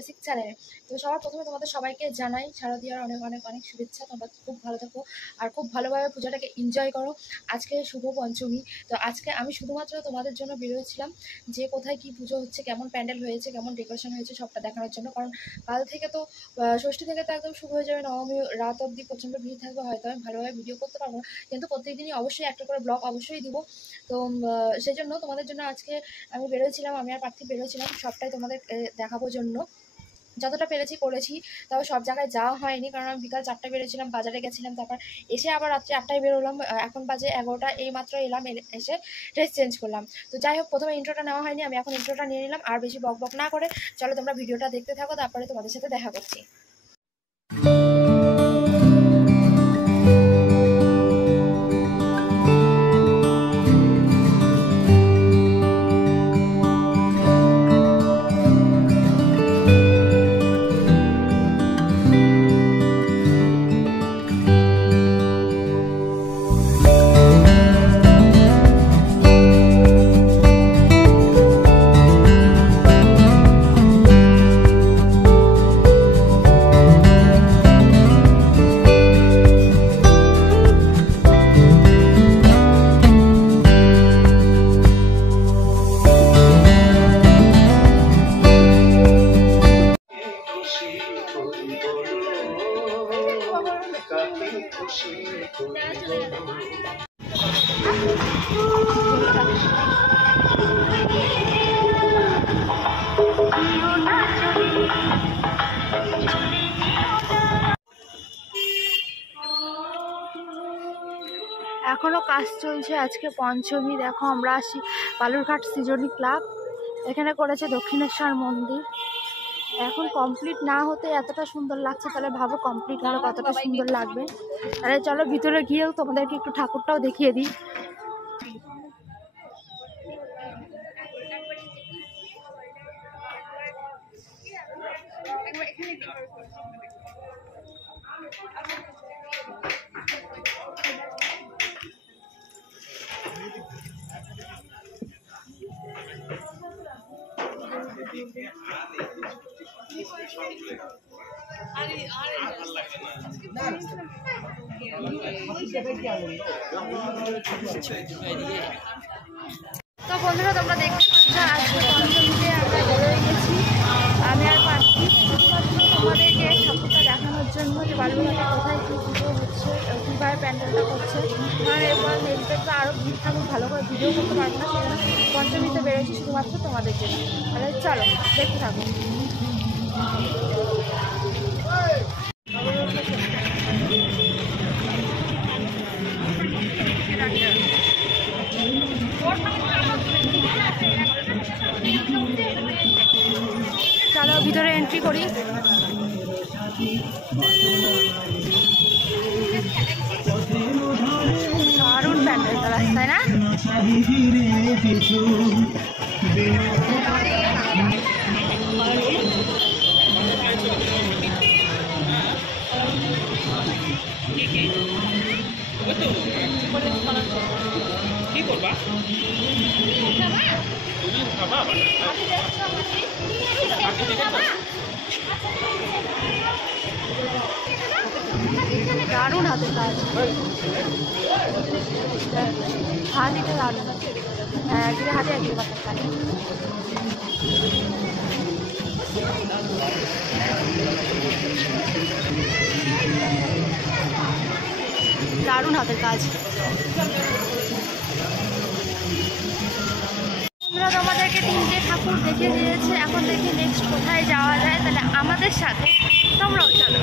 Basic চ্যানেলে। তো সবার প্রথমে তোমাদের সবাইকে জানাই শারদীয়ার অনেক অনেক অনেক শুভেচ্ছা। তোমরা খুব ভালো থাকো আর খুব ভালোভাবে পূজাটাকে এনজয় করো। আজকে শুভ পঞ্চমী, তো আজকে আমি শুধুমাত্র তোমাদের জন্য বেরোয়েছিলাম যে কোথায় কি পুজো হচ্ছে, কেমন প্যান্ডেল হয়েছে, কেমন ডেকোরেশন হয়েছে সবটা দেখানোর জন্য। কারণ কাল থেকে তো ষষ্ঠী থেকে তো একদম শুরু হয়ে যাবে, নবমী রাত অবধি প্রচণ্ড ভিড় থাকবে, হয়তো আমি ভালোভাবে ভিডিও করতে পারবো না, কিন্তু প্রত্যেকদিনই অবশ্যই একটা করে ব্লগ অবশ্যই দিব। তো সেই জন্য তোমাদের জন্য আজকে আমি বেরোয়েছিলাম, আমি আর পার্থিব বেরোয়েছিলাম সবটাই তোমাদের দেখাবোর জন্য। যতটা পেরেছি করেছি, তবে সব জায়গায় যাওয়া হয়নি, কারণ আমি বিকাল 4টায় বেরোছিলাম, বাজারে গেছিলাম, তারপর এসে আবার রাত্রে 8টায় বেরোলাম, এখন বাজে 11টা, এই মাত্র এলাম, এসে ড্রেস চেঞ্জ করলাম। তো যাই হোক, প্রথমে ইন্ট্রোটা নেওয়া হয়নি, আমি এখন ইন্ট্রোটা নিয়ে নিলাম। আর বেশি বক বক না করে চলো তোমরা ভিডিওটা দেখতে থাকো, তারপরে তোমাদের সাথে দেখা করছি। এখনো কাজ চলছে, আজকে পঞ্চমী। দেখো আমরা আসি বালুরঘাট সৃজনী ক্লাব, এখানে করেছে দক্ষিণেশ্বর মন্দির। এখন কমপ্লিট না হতে এতটা সুন্দর লাগছে, তাহলে ভাবো কমপ্লিট হলে কতটা সুন্দর লাগবে। তাহলে চলো ভিতরে গিয়েও তোমাদেরকে একটু ঠাকুরটাও দেখিয়ে দিই। তো বন্ধুরা, তোমরা দেখতে পাচ্ছ আজকে পঞ্চমীতে আমরা বেরোয় গেছি, আমি আর পার্থিব, শুধুমাত্র তোমাদেরকে ঠাকুরটা দেখানোর জন্য যে বালুরঘাটে কোথায় কী পুজো হচ্ছে, কীভাবে প্যান্ডেলটা করছে। কারণ এরপর নেক্সট তো আরও ভিড় থাকুক, ভালো করে ভিডিও করতে পারবো না, সেজন্য পঞ্চমীতে বেরোচ্ছি শুধুমাত্র তোমাদের জন্য। তাহলে চলো দেখতে থাকো। চলো ভিতরে এন্ট্রি করি। দারুণ প্যান্ডেল রাস্তায় না? কি করবা? দারুণ হাতের কাজ, হাত এটা দারুণ, একদিকে হাতে একদিকে হাতের কাজ। দারুণ হাতের কাজ। আমরা তোমাদেরকে 3টে ঠাকুর দেখে দিয়েছে, এখন দেখি নেক্সট কোথায় যাওয়া যায়, তাহলে আমাদের সাথে তোমরাও চলো।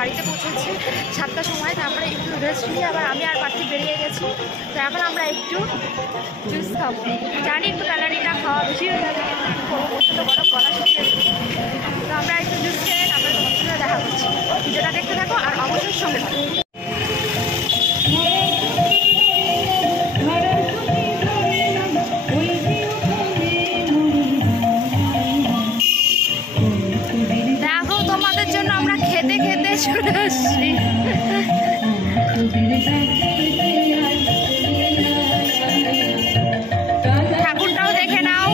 বাড়িতে পৌঁছেছি 7টার সময়, তারপরে একটু রেস্ট নিয়ে আবার আমি আর পার্থিব বেরিয়ে গেছি। তো এখন আমরা একটু জুস খাবো, জানি একটু ক্যালারিটা খাওয়া বেশি হয়ে যাবে, কিন্তু প্রচণ্ড গরম, গলা শুকিয়ে গেছে। তো আমরা একটু জুস খেয়ে তারপরে তোমার সাথে দেখা করছি। ভিডিওটা দেখতে থাকো আর অবশ্যই সঙ্গে থাকো। চলে আসছি। ঠাকুরটাও দেখে নাও।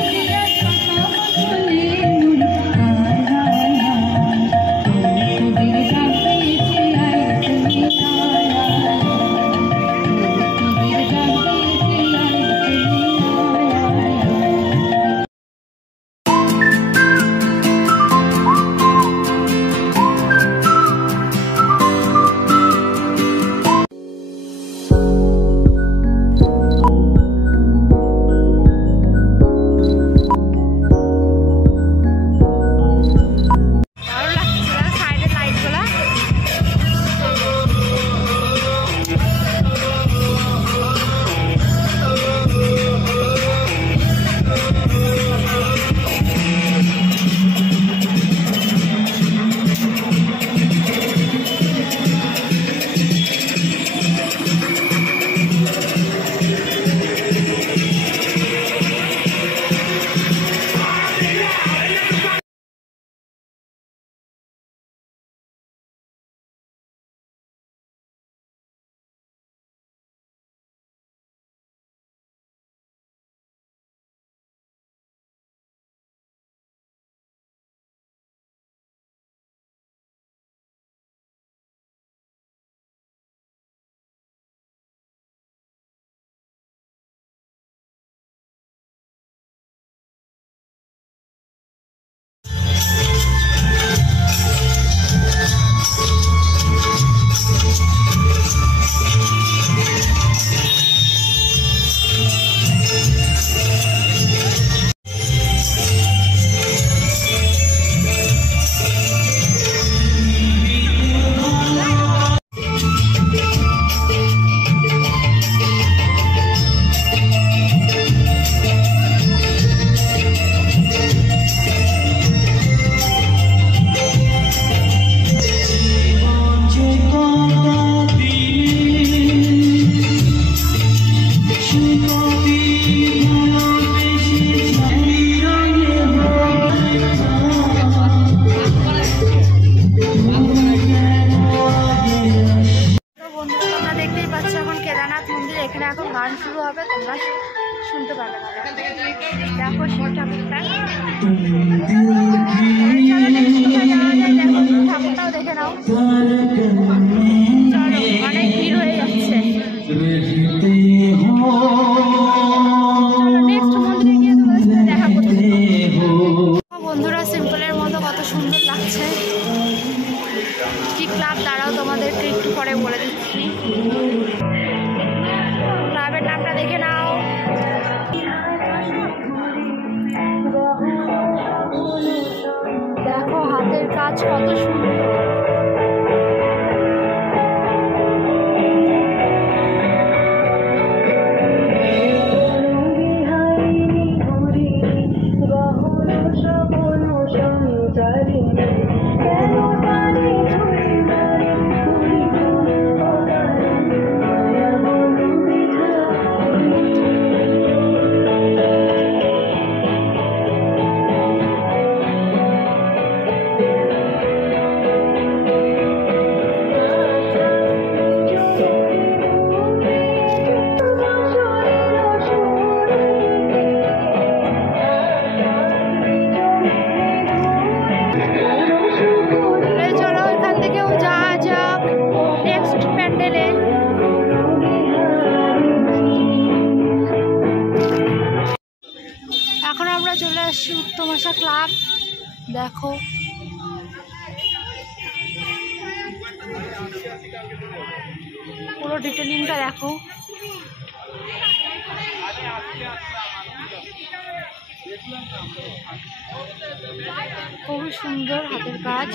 এখন গান শুরু হবে, তোমরা শুনতে পাবে না। দেখো শিব ঠাকুরটা, ঠাকুরটাও দেখে নাও। চলো, অনেক ভিড় হয়ে যাচ্ছে। নেক্সট মন্দিরে গিয়ে তোমাদের সাথে দেখা করতে। বন্ধুরা, সিম্পলের মতো কত সুন্দর লাগছে। কি ক্লাব, দাঁড়াও তোমাদেরকে একটু পরে বলে দিচ্ছি। ক্লাবের নামটা দেখে নাও। দেখো হাতের কাজ কত সুন্দর। এখন আমরা চলে আসছি উত্তম আশা ক্লাব। দেখো পুরো ডিটেলিংটা দেখো। খুবই সুন্দর হাতের কাজ।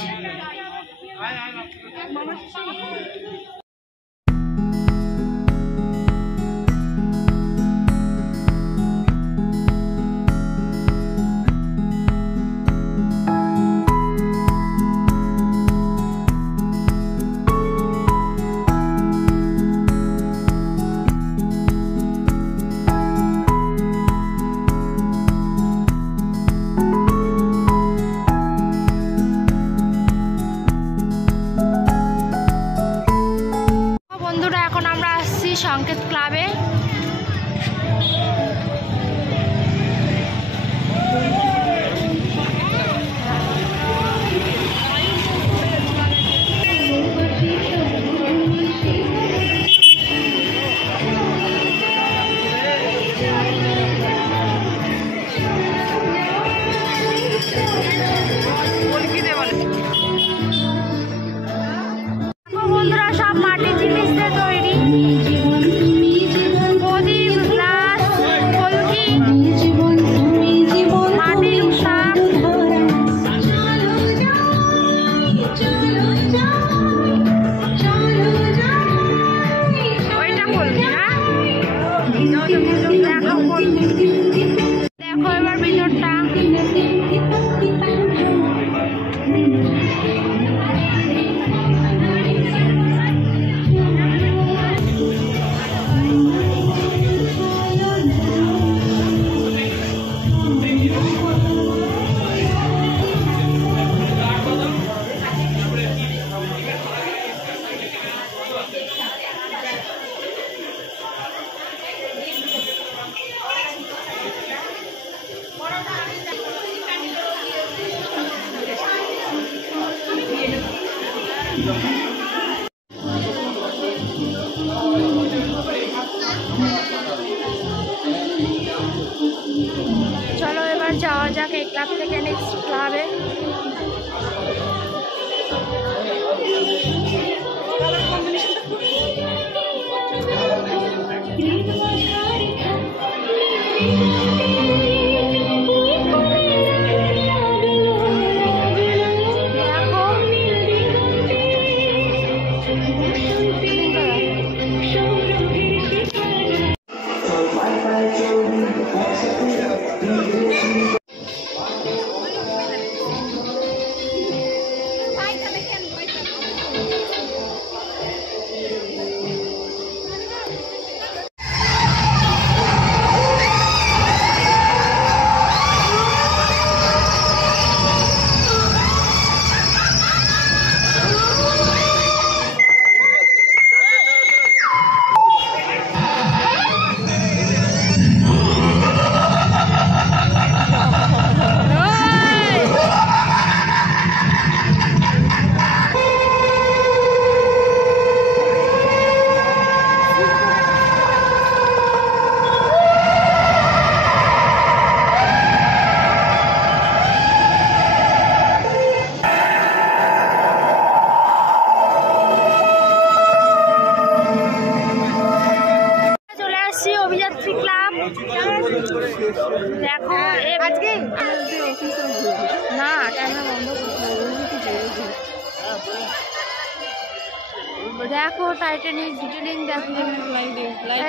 দেখো টাইটানিক ডিটেলিং দেখো,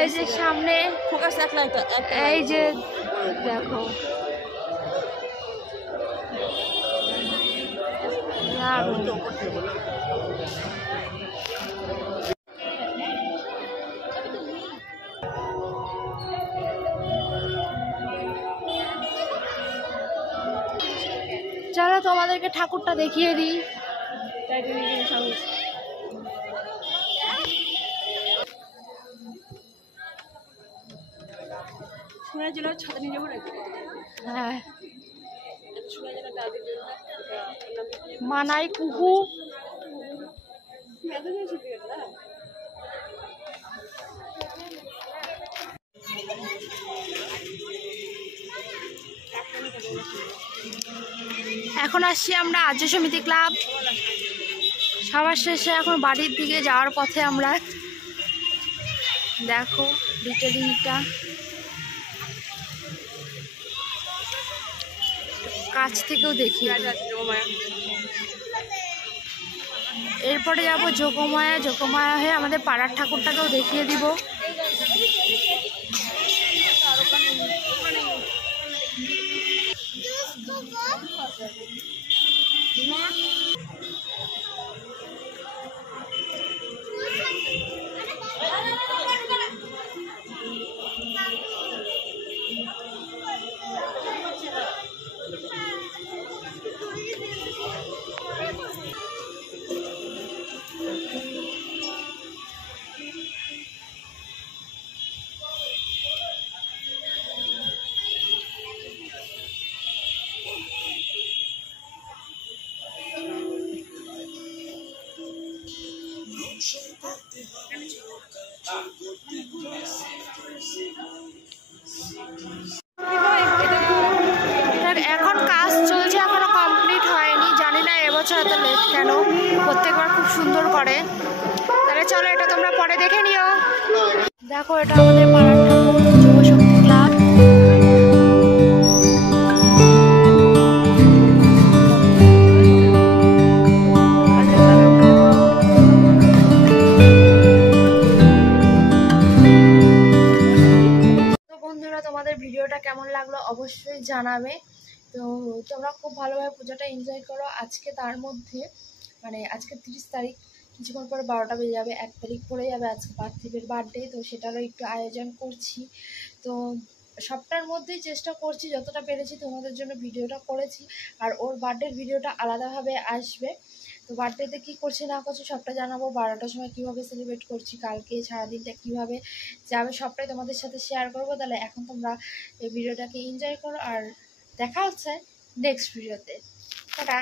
এই যে সামনে এই যে দেখো দারুণ। চলো তোমাদেরকে ঠাকুরটা দেখিয়ে দিই। হ্যাঁ, মানাই কুহু। এখন আসছি আমরা আর্য সমিতি ক্লাব। সবার শেষে এখন বাড়ির দিকে যাওয়ার পথে আমরা দেখো ডিটেলিংটা কাছ থেকেও দেখি। এরপরে যাবো যোগমায়া, যোগমায়া হয়ে আমাদের পাড়ার ঠাকুরটাকেও দেখিয়ে দিব। এখন কাজ চলছে, এখনো কমপ্লিট হয়নি, জানি না এবছর এত লেট কেন, প্রত্যেকবার খুব সুন্দর করে। তাহলে চলো এটা তোমরা পরে দেখে নিও। দেখো এটা আমাদের পাড়ার ঠাকুর, যুব শক্তি ক্লাব। তোমাদের ভিডিওটা কেমন লাগলো অবশ্যই জানাবে। তো তোমরা খুব ভালোভাবে পূজাটা এনজয় করো। আজকে তার মধ্যে মানে আজকে 30 তারিখ, কিছুক্ষণ পরে 12টা বেজে যাবে, 1 তারিখ পড়ে যাবে আজকে পার্থিবের বার্থডে। তো সেটারও একটু আয়োজন করছি। তো সবটার মধ্যেই চেষ্টা করছি যতটা পেরেছি তোমাদের জন্য ভিডিওটা করেছি। আর ওর বার্থডের ভিডিওটা আলাদাভাবে আসবে। তো বার্থডেতে কী করছি না করছি সবটা জানাবো। 12টার সময় কীভাবে সেলিব্রেট করছি, কালকে সারাদিনটা কীভাবে যাবে সবটাই তোমাদের সাথে শেয়ার করবো। তাহলে এখন তোমরা এই ভিডিওটাকে এনজয় করো আর দেখা হচ্ছে নেক্সট ভিডিওতে। টাটা।